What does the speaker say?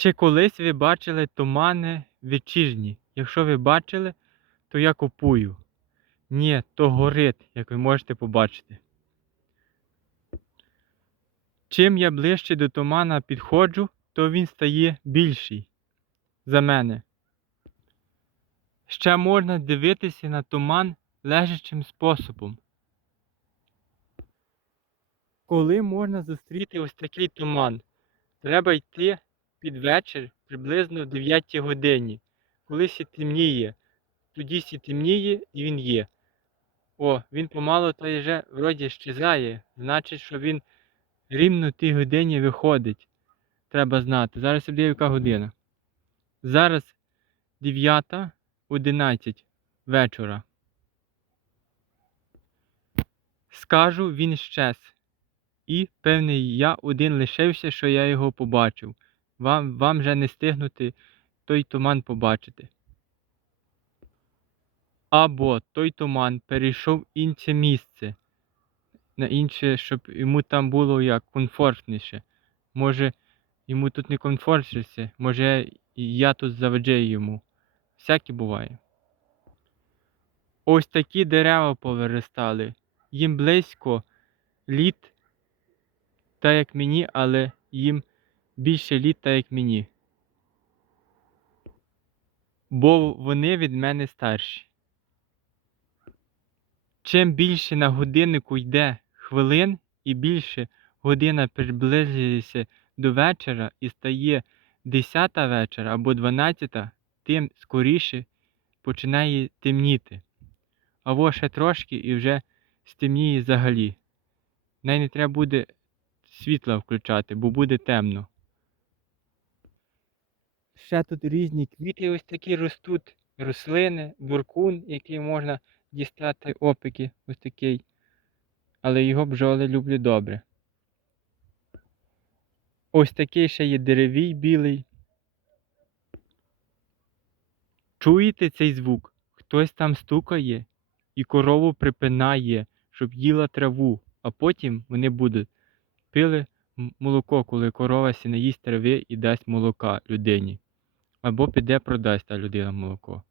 Чи колись ви бачили тумани вечірні? Якщо ви бачили, то я купую. Ні, то горить, як ви можете побачити. Чим я ближче до тумана підходжу, то він стає більший за мене. Ще можна дивитися на туман лежачим способом. Коли можна зустріти ось такий туман? Треба йти під вечір приблизно в 9 годині. Коли сі темніє, тоді сітемніє і він є. О, він помало то й вже вроді щезає. Значить, що він рівно тій годині виходить. Треба знати. Зараз я яка година. Зараз 9.11 вечора. Скажу, він щез. І, певний, я один лишився, що я його побачив. Вам, вам вже не стигнути той туман побачити. Або той туман перейшов в інше місце, на інше, щоб йому там було як комфортніше. Може, йому тут не комфортніше, може я тут заведжаю йому. Всяке буває. Ось такі дерева повиростали. Їм близько літ, так як мені, але їм більше літ, так як мені. Бо вони від мене старші. Чим більше на годиннику йде хвилин і більше година приближується до вечора і стає 10 вечора або 12, тим скоріше починає темніти. Або ще трошки і вже стемніє взагалі. Най не треба буде світла включати, бо буде темно. Ще тут різні квіти ось такі ростуть, рослини, буркун, який можна дістати опики, ось такий. Але його бджоли люблять добре. Ось такий ще є деревій білий. Чуєте цей звук? Хтось там стукає і корову припинає, щоб їла траву, а потім вони будуть пили молоко, коли корова сі наїсть трави і дасть молока людині. Або піде продасть та людина молоко.